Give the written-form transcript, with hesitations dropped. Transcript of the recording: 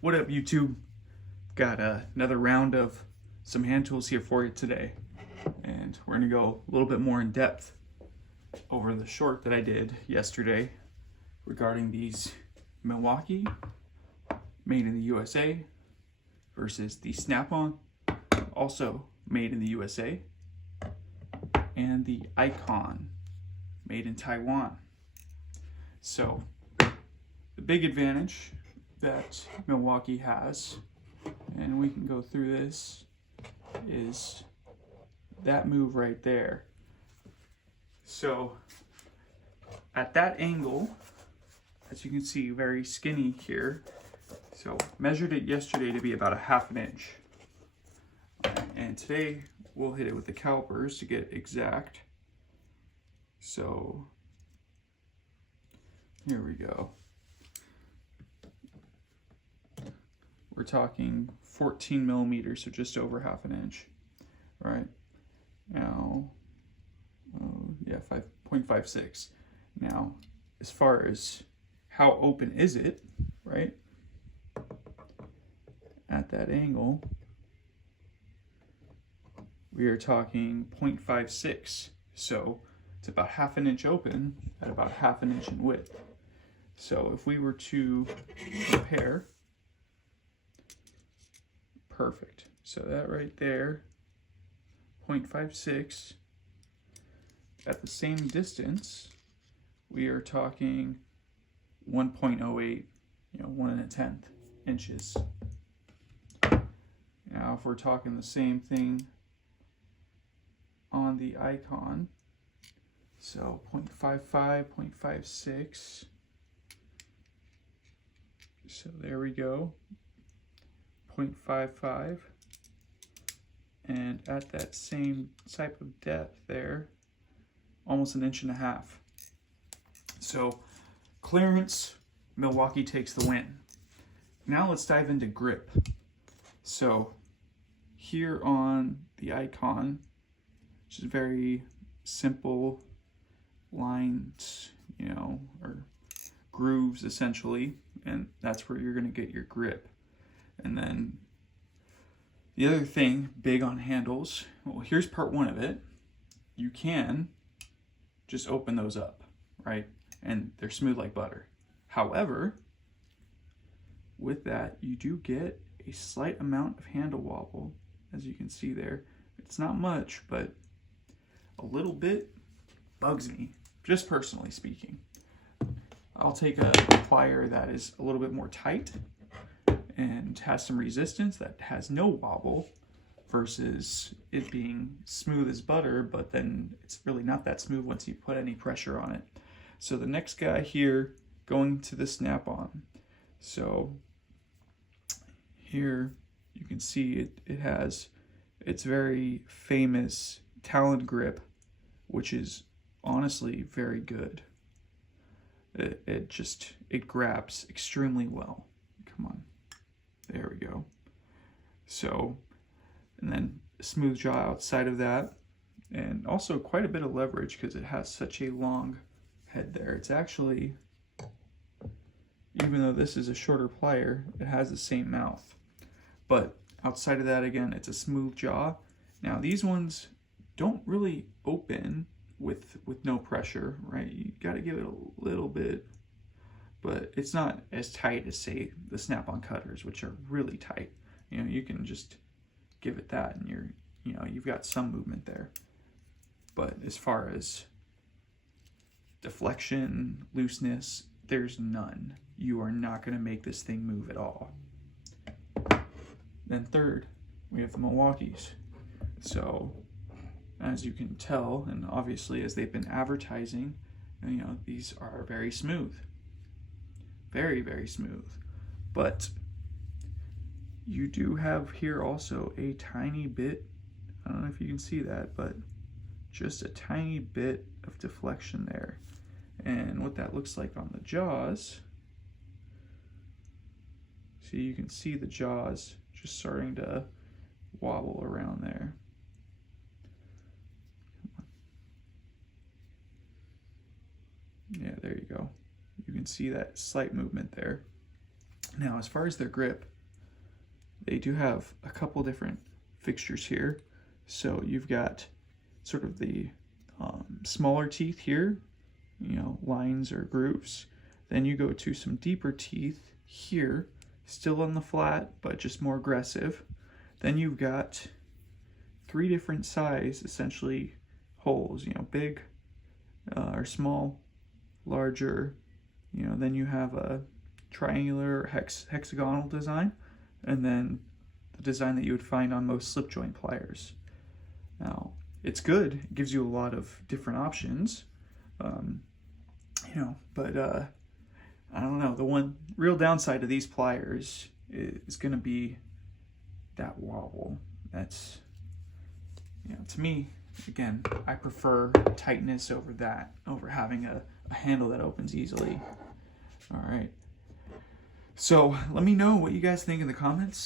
What up, YouTube? Got another round of some hand tools here for you today, and we're gonna go a little bit more in depth over the short that I did yesterday regarding these Milwaukee made in the USA versus the Snap-on, also made in the USA, and the Icon made in Taiwan. So the big advantage that Milwaukee has, and we can go through this, is that move right there. So at that angle, as you can see, very skinny here. So measured it yesterday to be about 1/2 inch. And today we'll hit it with the calipers to get exact. So here we go. We're talking 14 millimeters, so just over 1/2 inch, right? Now, yeah, 5.56. Now, as far as how open is it, right? At that angle, we are talking 0.56. So it's about 1/2 inch open at about 1/2 inch in width. So if we were to compare, perfect. So that right there, 0.56. At the same distance, we are talking 1.08, 1 1/10 inches. Now, if we're talking the same thing on the Icon, so 0.55, 0.56. So there we go. 0.55, and at that same type of depth there, almost 1.5 inches. So clearance, Milwaukee takes the win. Now let's dive into grip. So here on the Icon, which is very simple lines, or grooves essentially, and that's where you're going to get your grip. And then the other thing, big on handles, well, here's part one of it. You can just open those up, right? And they're smooth like butter. However, with that, you do get a slight amount of handle wobble, as you can see there. It's not much, but a little bit bugs me, just personally speaking. I'll take a plier that is a little bit more tight and has some resistance, that has no wobble, versus it being smooth as butter, but then it's really not that smooth once you put any pressure on it. So the next guy here, going to the Snap-on. So here you can see it has its very famous Talon grip, which is honestly very good. It grabs extremely well. Come on. There we go. So, and then smooth jaw outside of that, and also quite a bit of leverage because it has such a long head there. It's actually, even though this is a shorter plier, it has the same mouth. But outside of that, again, it's a smooth jaw. Now these ones don't really open with no pressure, right? You got to give it a little bit, but it's not as tight as, say, the Snap-on cutters, which are really tight. You can just give it that and you've got some movement there. But as far as deflection, looseness, there's none. You are not going to make this thing move at all. Then third, we have the Milwaukees. So as you can tell, and obviously as they've been advertising, these are very smooth. Very, very smooth. But you do have here also a tiny bit, I don't know if you can see that, but just a tiny bit of deflection there. And what that looks like on the jaws, see, you can see the jaws just starting to wobble around there. Yeah, there you go. You can see that slight movement there. Now, as far as their grip, they do have a couple different fixtures here. So you've got sort of the smaller teeth here, you know, lines or grooves. Then you go to some deeper teeth here, still on the flat, but just more aggressive. Then you've got 3 different size, essentially, holes, you know, big or small, larger, you know, then you have a triangular hexagonal design, and then the design that you would find on most slip joint pliers. Now, it's good. It gives you a lot of different options, you know, but I don't know. The one real downside of these pliers is going to be that wobble. That's, you know, to me, again, I prefer tightness over that, over having a handle that opens easily. All right. So let me know what you guys think in the comments.